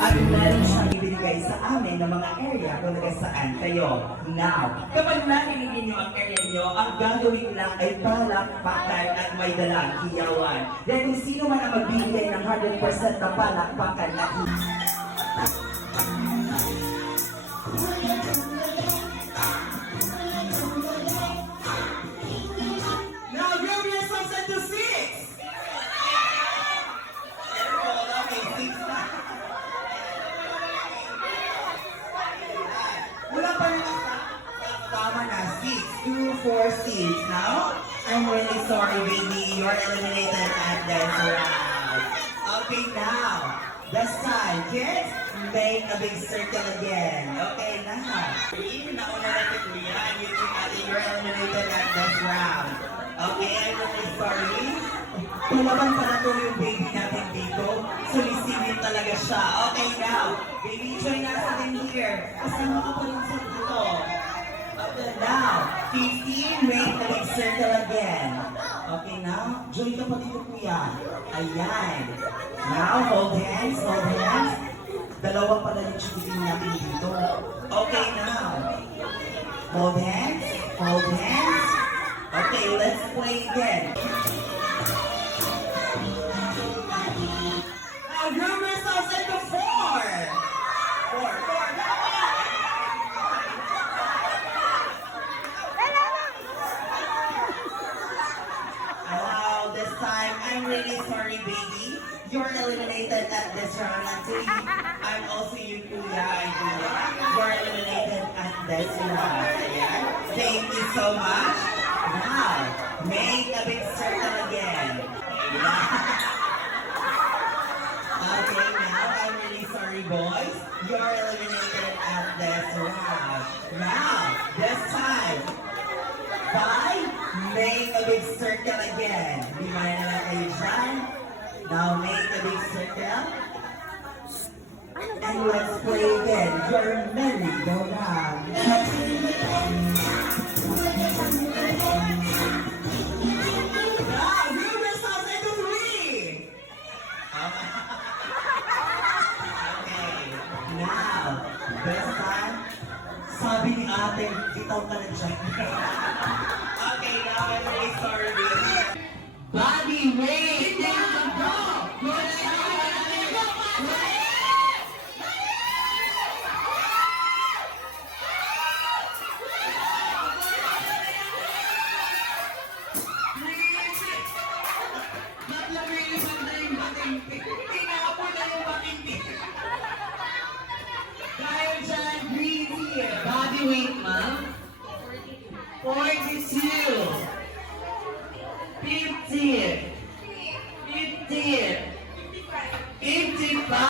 At meron siyang ibinigay sa amin ng mga area kung nagasaan kayo. Now, kapag nakiligin niyo ang area niyo, ang gagawin lang ay palakpakan at may dalang hiyawan. Dahil kung sino man ang magbibigay ng 100% na palakpakan at now, give yourselves into 6! Wala pa rin tama na. 6, 2, 4, 6. Now, I'm really sorry, baby. You're eliminated at this round. Okay, now. This time, kids, make a big circle again. Okay, now. Nauna na si Kuya, and you're eliminated at this round. Okay, I'm really sorry. Palaban pa na to yung baby natin dito. Sumisingit talaga siya. Okay, now. Baby, join us in here. Kasama ka pa rin sa dito. Okay, now. 15, make the big circle again. Okay, now. Join ka pa dito, Kuya. Ayan. Now, hold hands, hold hands. Dalawa pala yung chikitin natin dito. Okay, now. Hold hands, hold hands. Okay, let's play again. Now, group yourselves into 4. 4. Wow, this time, I'm really sorry, baby. You're eliminated at this round. I'm also you, Kuya and Kuya. You're eliminated at this round. Ayan. Thank you so much. Now, make a big circle again. Okay, now, I'm really sorry, boys. You're eliminated at this round. Now, this time, 5, make a big circle again. Di ba na lang kayo dyan? Now, make a big circle. And let's play again. Your merry-go-round. Now, you yourself into 3. Okay. Now, this time, sabi ni ate, itaw ka na dyan. Okay, now I'm really sorry. Body weight. Go. Dahil dyan, green tea. Body weight, ma'am. 42. 50. 55.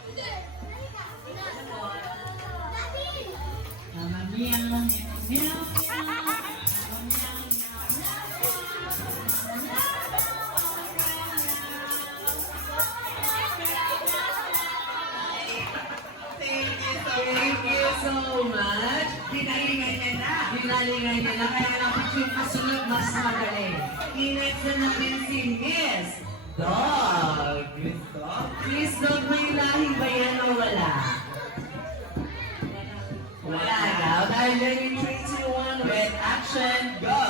Thank you so much. Pinalingay niya na. Kaya napit yung kasunod mas magaling. Next na natin si Miss Dog. Miss Dog, may lahing ba yan o wala? Wala daw. Dahil yan yung 3, 2, 1 with action, go!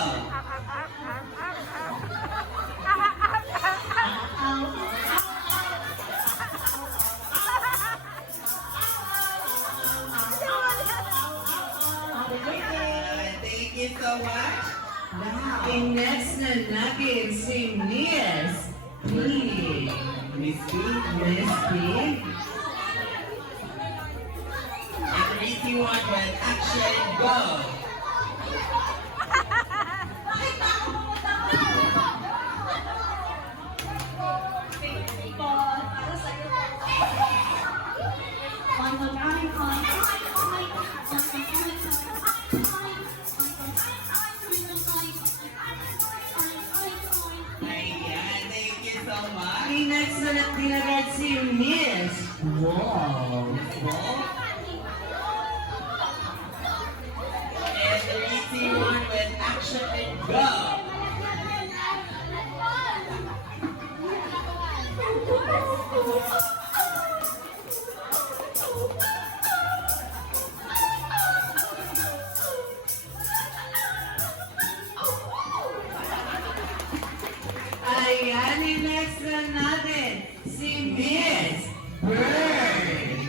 Thank you so much. Now, next na natin si Miss P. Miss P. Miss P. And 3, 2, 1 with action, go! Next na natin agad si Miss Wow. And 3, 2, 1 with action and go! Ayan, next na natin, si Miss Bird.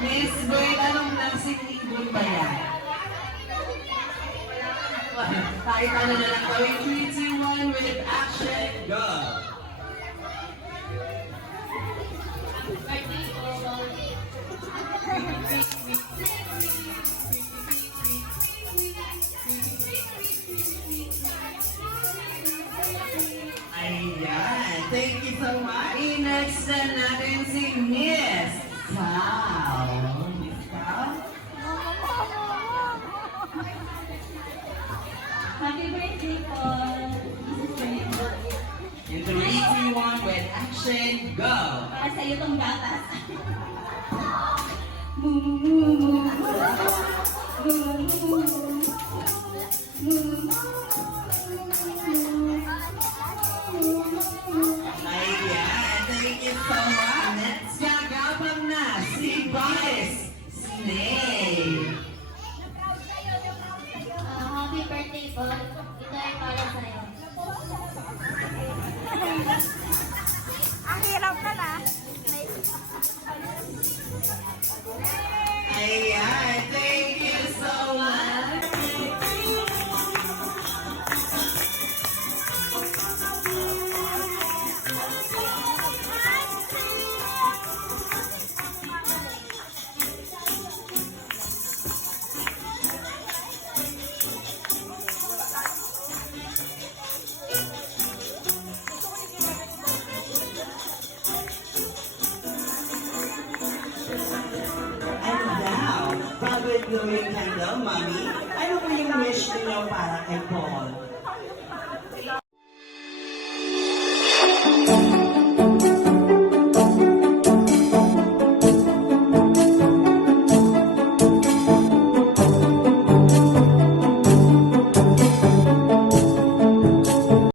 Miss Bird, anong klaseng ibon ba yan? Kahit ano na lang gawin. 3, 2, 1, with action, go! Ayan, thank you so much. Next na natin si Miss Cow. Miss Cow? Happy birthday, Paul. In 3, 2, 1, with action, go! Para sa'yo tong gatas. Moo, moo, moo. Moo, moo, moo. Ayan, thank you so much. Let's gagapang na si Vice Snake. Happy birthday, Paul. Ito ay para sa'yo. Ang hirap na na. Ayan, thank you so much. And now, bago i-blow yung candle, Mami, ano po yung wish niyo para kay Paul?